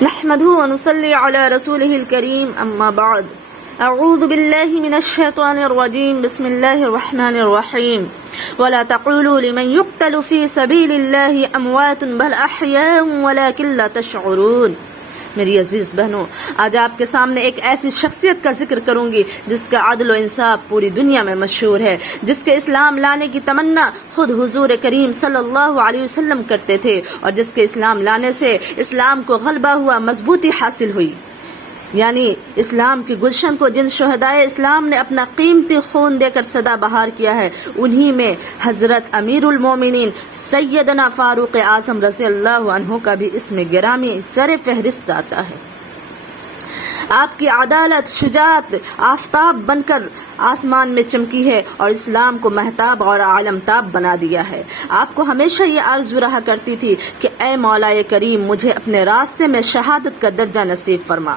نحمده ونصلي على رسوله الكريم أما بعد أعوذ بالله من الشيطان الرجيم بسم الله الرحمن الرحيم ولا تقولوا لمن يقتل في سبيل الله أموات بل أحياء ولكن لا تشعرون۔ میری عزیز بہنوں، آج آپ کے سامنے ایک ایسی شخصیت کا ذکر کروں گی جس کا عدل و انصاف پوری دنیا میں مشہور ہے، جس کے اسلام لانے کی تمنا خود حضور کریم صلی اللہ علیہ وسلم کرتے تھے، اور جس کے اسلام لانے سے اسلام کو غلبہ ہوا، مضبوطی حاصل ہوئی۔ یعنی اسلام کی گلشن کو جن شہدائے اسلام نے اپنا قیمتی خون دے کر سدا بہار کیا ہے، انہی میں حضرت امیر المومنین سیدنا فاروق اعظم رضی اللہ عنہ کا بھی اسم گرامی سر فہرست آتا ہے۔ آپ کی عدالت، شجاعت آفتاب بن کر آسمان میں چمکی ہے اور اسلام کو مہتاب اور عالمتاب بنا دیا ہے۔ آپ کو ہمیشہ یہ آرزو رہا کرتی تھی کہ اے مولا کریم، مجھے اپنے راستے میں شہادت کا درجہ نصیب فرما۔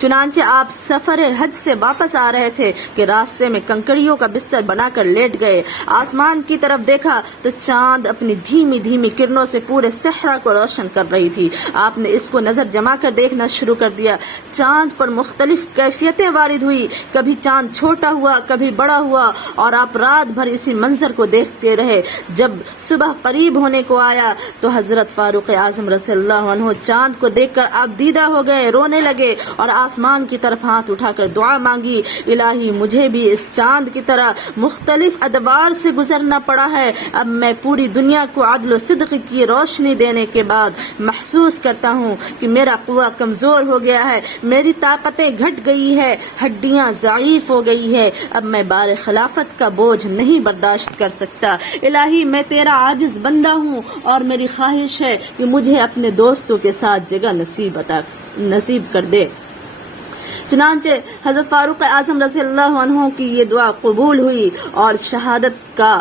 چنانچہ آپ سفر حج سے واپس آ رہے تھے کہ راستے میں کنکڑیوں کا بستر بنا کر لیٹ گئے۔ آسمان کی طرف دیکھا تو چاند اپنی دھیمی دھیمی کرنوں سے پورے صحرا کو روشن کر رہی تھی۔ آپ نے اس کو نظر جما کر دیکھنا شروع کر دیا۔ چاند پر مختلف کیفیتیں وارد ہوئی، کبھی چاند چھوٹا ہوا، کبھی بڑا ہوا، اور آپ رات بھر اسی منظر کو دیکھتے رہے۔ جب صبح قریب ہونے کو آیا تو حضرت فاروق اعظم رضی اللہ عنہ چاند کو دیکھ کر آپ دیدہ ہو گئے، رونے لگے اور آسمان کی طرف ہاتھ اٹھا کر دعا مانگی، الہی مجھے بھی اس چاند کی طرح مختلف ادوار سے گزرنا پڑا ہے۔ اب میں پوری دنیا کو عدل و صدق کی روشنی دینے کے بعد محسوس کرتا ہوں کہ میرا قوہ کمزور ہو گیا ہے، میری طاقتیں گھٹ گئی ہے، ہڈیاں ضعیف ہو گئی ہے، اب میں بار خلافت کا بوجھ نہیں برداشت کر سکتا۔ الہی میں تیرا عاجز بندہ ہوں اور میری خواہش ہے کہ مجھے اپنے دوستوں کے ساتھ جگہ نصیب کر دے۔ چنانچہ حضرت فاروق اعظم رضی اللہ عنہ کی یہ دعا قبول ہوئی اور شہادت کا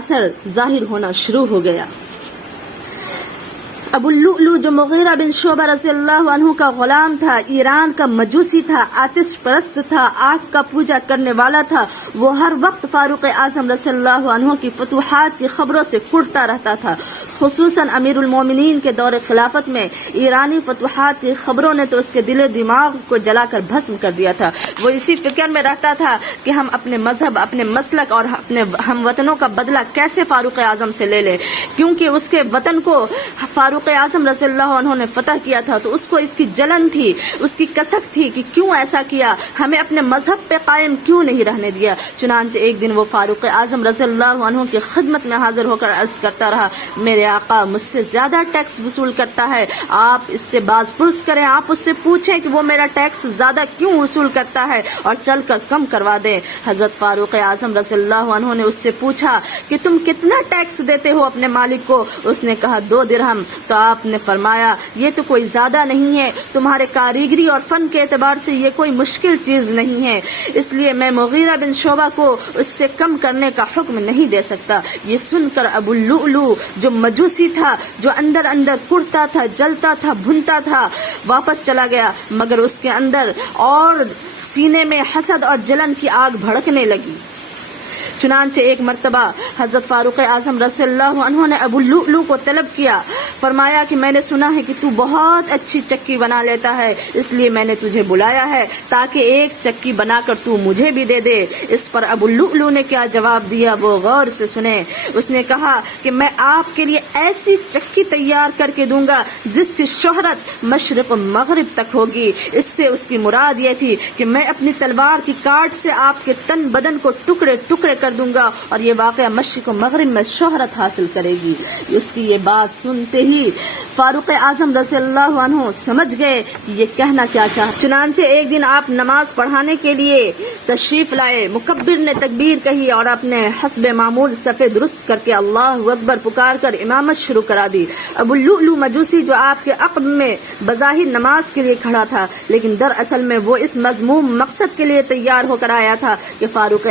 اثر ظاہر ہونا شروع ہو گیا۔ ابو اللؤلؤ جو مغیرہ بن شعبہ رضی اللہ عنہ کا غلام تھا، ایران کا مجوسی تھا، آتش پرست تھا، آگ کا پوجا کرنے والا تھا، وہ ہر وقت فاروق اعظم رضی اللہ عنہ کی فتوحات کی خبروں سے کڑتا رہتا تھا۔ خصوصاً امیر المومنین کے دور خلافت میں ایرانی فتوحات کی خبروں نے تو اس کے دل و دماغ کو جلا کر بھسم کر دیا تھا۔ وہ اسی فکر میں رہتا تھا کہ ہم اپنے مذہب، اپنے مسلک اور اپنے ہم وطنوں کا بدلہ کیسے فاروق اعظم سے لے لیں، کیونکہ اس کے وطن کو فاروق اعظم رضی اللہ عنہ نے فتح کیا تھا تو اس کو اس کی جلن تھی، اس کی کسک تھی کہ کیوں ایسا کیا، ہمیں اپنے مذہب پہ قائم کیوں نہیں رہنے دیا۔ چنانچہ ایک دن وہ فاروق اعظم رضی اللہ عنہ کی خدمت میں حاضر ہو کر عرض کرتا رہا، میرے آقا مجھ سے زیادہ ٹیکس وصول کرتا ہے، آپ اس سے باز پرس کریں، آپ اس سے پوچھیں کہ وہ میرا ٹیکس زیادہ کیوں وصول کرتا ہے اور چل کر کم کروا دیں۔ حضرت فاروق اعظم رضی اللہ عنہ نے اس سے پوچھا کہ تم کتنا ٹیکس دیتے ہو اپنے مالک کو؟ اس نے کہا 2 درہم۔ تو آپ نے فرمایا یہ تو کوئی زیادہ نہیں ہے، تمہارے کاریگری اور فن کے اعتبار سے یہ کوئی مشکل چیز نہیں ہے، اس لیے میں مغیرہ بن شعبہ کو اس سے کم کرنے کا حکم نہیں دے سکتا۔ یہ سن کر ابو اللؤلؤ جو مجوسی تھا، جو اندر اندر کڑتا تھا، جلتا تھا، بھنتا تھا، واپس چلا گیا، مگر اس کے اندر اور سینے میں حسد اور جلن کی آگ بھڑکنے لگی۔ چنانچہ ایک مرتبہ حضرت فاروق اعظم رضی اللہ عنہ نے ابو اللؤلؤ کو طلب کیا، فرمایا کہ میں نے سنا ہے کہ تو بہت اچھی چکی بنا لیتا ہے، اس لیے میں نے تجھے بلایا ہے تاکہ ایک چکی بنا کر تو مجھے بھی دے دے۔ اس پر ابو اللؤلؤ نے کیا جواب دیا وہ غور سے سنیں۔ اس نے کہا کہ میں آپ کے لیے ایسی چکی تیار کر کے دوں گا جس کی شہرت مشرق و مغرب تک ہوگی۔ اس سے اس کی مراد یہ تھی کہ میں اپنی تلوار کی کاٹ سے آپ کے تن بدن کو ٹکڑے ٹکڑے کر دوں گا اور یہ واقعہ مشرق و مغرب میں شہرت حاصل کرے گی۔ اس کی یہ بات سنتے ہی فاروق اعظم رضی اللہ عنہ سمجھ گئے کہ یہ کہنا کیا چاہتا۔ چنانچہ ایک دن آپ نماز پڑھانے کے لیے تشریف لائے، مکبر نے تکبیر کہی اور اپنے حسب معمول صف درست کر کے اللہ اکبر پکار کر امامت شروع کرا دی۔ ابو اللؤلؤ مجوسی جو آپ کے عقب میں بظاہر نماز کے لیے کھڑا تھا، لیکن دراصل میں وہ اس مذموم مقصد کے لیے تیار ہو کر آیا تھا کہ فاروق